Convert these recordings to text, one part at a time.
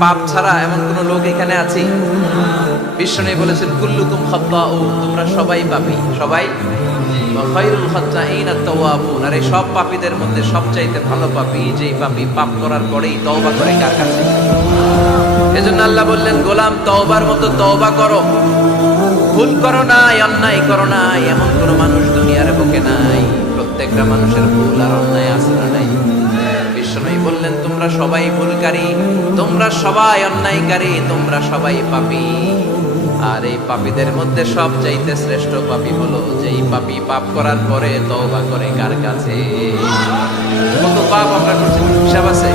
পাপ ছাড়া এমন কোন লোক এখানে আছে? বিশ্বনবী বলেছেন কুল্লুকুম খাত্তাউ, তোমরা সবাই পাপী, সবাই। ওয়া খায়রুল খাত্তাইন আত-তাওয়াবুন, আর এই সব পাপীদের মধ্যে সবচাইতে ভালো পাপী যেই পাপী পাপ করার পরেই তওবা করে কার কাছে? এজন্য আল্লাহ বললেন গোলাম তওবার মতো তওবা করো, ভুল করো নাই, অন্যায় করো নাই, এমন কোন মানুষ দুনিয়ার বুকে নাই। প্রত্যেকটা মানুষের ভুল আর অন্যায় আছে না নাই? বিশ্বনবী বললেন তোমরা সবাই ভুলকারী, তোমরা সবাই অন্যায়কারী, তোমরা সবাই পাপী। আর এই পাপীদের মধ্যে সবচাইতে শ্রেষ্ঠ পাপী হলো যেই পাপী পাপ করার পরে তওবা করে কার কাছে? কত পাপ আমরা করছি, হিসাব আছে?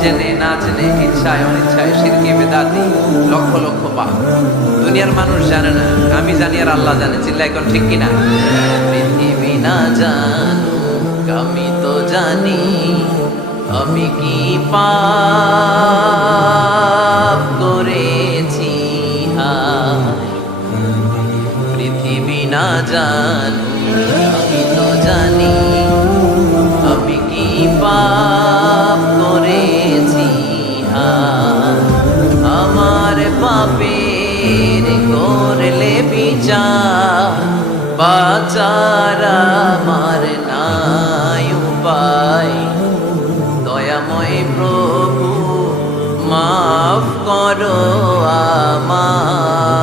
জেনে না জেনে, ইচ্ছায় অনিচ্ছায়, শিরকে বেদাতি, লক্ষ লক্ষ পাপ। দুনিয়ার মানুষ জানে না, আমি জানি আর আল্লাহ জানে। চিল্লা এখন ঠিক কিনা? পৃথিবী না জানুক আমি তো জানি, আমি কি পাপ করেছি হায়। পৃথিবী না জানুক আমি তো জানি, আমি কি পাপ করেছি হায়। আমার পাপের করলে বিচার, বাঁচার আমার নাই উপায়। দয়াময় প্রভু মাফ করো আমায়,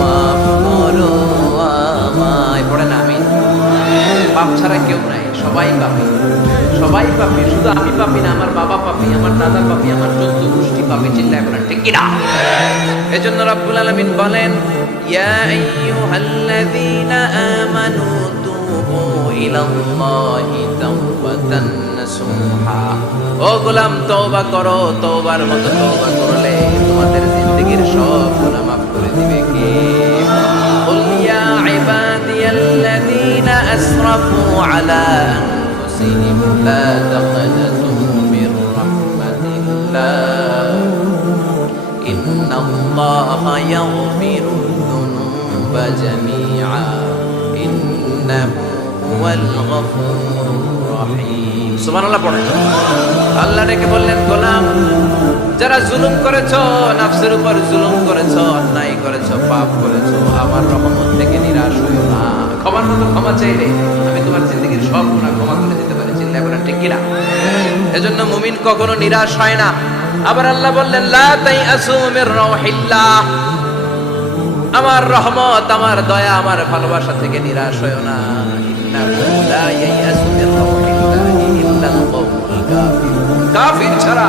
মাফ করো আমায়। পড়েন আমিন। পাপ ছাড়া কেউ নাই, সবাই পাপী, সবাই পাপী। শুধু আমি পাপী না, আমার বাবা পাপী, আমার দাদা পাপী, আমার 14 গোষ্ঠী পাপী। চিল্লায় বলেন ঠিক কিনা? এজন্য রাব্বুল আলামিন বলেন ইয়া আইয়ুহাল্লাযীনা আমানু তুবু ইলাল্লাহি তাওবাতান নাসুহা। ও গোলাম তওবা করো, তওবার মতো তওবা করলে তোমাদের জিন্দেগীর সব গুনাহ মাফ করে দিবে কে? কুল ইয়া ইবাদিয়াল্লাযীনা আসরাফু আলা আনফুসিহিম লা তাকনাতু মির রাহমাতিল্লাহ ইন্নাল্লাহা ইয়াগফিরুদ যুনুবা জামিআ ইন্নাহু হুয়াল গফুরুর রহিম। সুবহানাল্লাহ পড়েন। আল্লাহ ডেকে বললেন গোলাম যারা জুলুম করেছো, নফসের উপর জুলুম করেছো, অন্যায় করেছো, পাপ করেছো, আমার রহমত থেকে নিরাশ হইও না। ক্ষমার মতো ক্ষমা চাইলে আমি তোমার জিন্দেগীর সব গুনাহ ক্ষমা করে দিতে পারি। চিল্লায় বলেন ঠিক কিনা? এজন্য মুমিন কখনো নিরাশ হয় না। আবার আল্লাহ বললেন লা তাইআসু মির রাউহিল্লাহ, আমার রহমত, আমার দয়া, আমার ভালোবাসা থেকে নিরাশ হয়ো না। ইন্নাহু লা ইয়াইআসু মির রাউহিল্লাহি ইল্লাল কওমুল কাফিরুন, কাফির ছাড়া